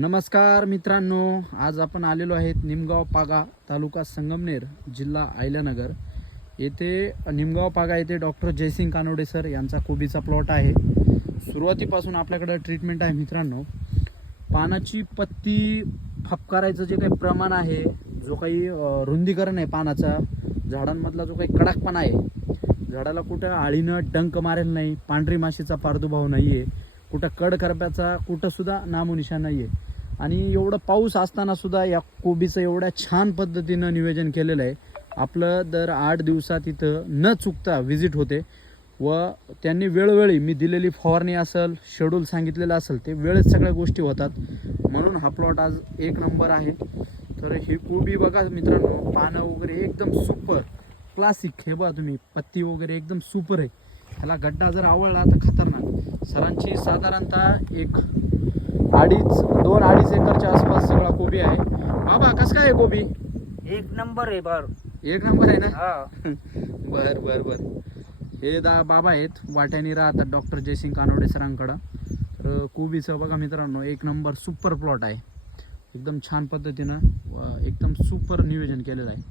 नमस्कार मित्रांनो, आज आपण आलेलो आहेत निमगाव पागा, तालुका संगमनेर, जिल्हा अहिल्यानगर येथे. निमगाव पागा येथे डॉक्टर जयसिंग कानोडे सर यांचा कोबीचा प्लॉट आहे. सुरुवातीपासून आपल्याकडे ट्रीटमेंट आहे मित्रांनो. पानाची पत्ती फपकारायचं जे काही प्रमाण आहे, जो काही रुंदीकरण आहे पानाचा, झाडांमधला जो काही कडकपणा आहे, झाडाला कुठं आळीनं डंक मारेल नाही, पांढरी माशीचा प्रादुर्भाव नाही आहे, कुठं कडकरप्याचा कुठंसुद्धा नामोनिशाण नाही आहे. आणि एवढं पाऊस असताना सुद्धा या कोबीचं एवढ्या छान पद्धतीनं नियोजन केलेलं आहे. आपलं दर 8 दिवसात इथं न चुकता व्हिजिट होते व त्यांनी वेळोवेळी मी दिलेली फवारणी असेल, शेड्यूल सांगितलेलं असेल, ते वेळेत सगळ्या गोष्टी होतात. म्हणून हा प्लॉट आज 1 नंबर आहे. तर ही कोबी बघा मित्रांनो, पानं वगैरे एकदम सुपर क्लासिक. हे बघा तुम्ही, पत्ती वगैरे एकदम सुपर आहे. ह्याला गड्डा जर आवळला तर खतरनाक. सरांची साधारणतः 2-2.5 एकरच्या आसपास सगळा कोबी आहे. बाबा कसं काय आहे कोबी? 1 नंबर आहे बार. 1 नंबर आहे ना? हा. बर बर बर. हे बाबा आहेत, वाट्यानी राहतात डॉक्टर जयसिंग कानोडे सरांकडं. तर कोबीचं बघा मित्रांनो, 1 नंबर सुपर प्लॉट आहे. एकदम छान पद्धतीनं एकदम सुपर नियोजन केलेलं आहे.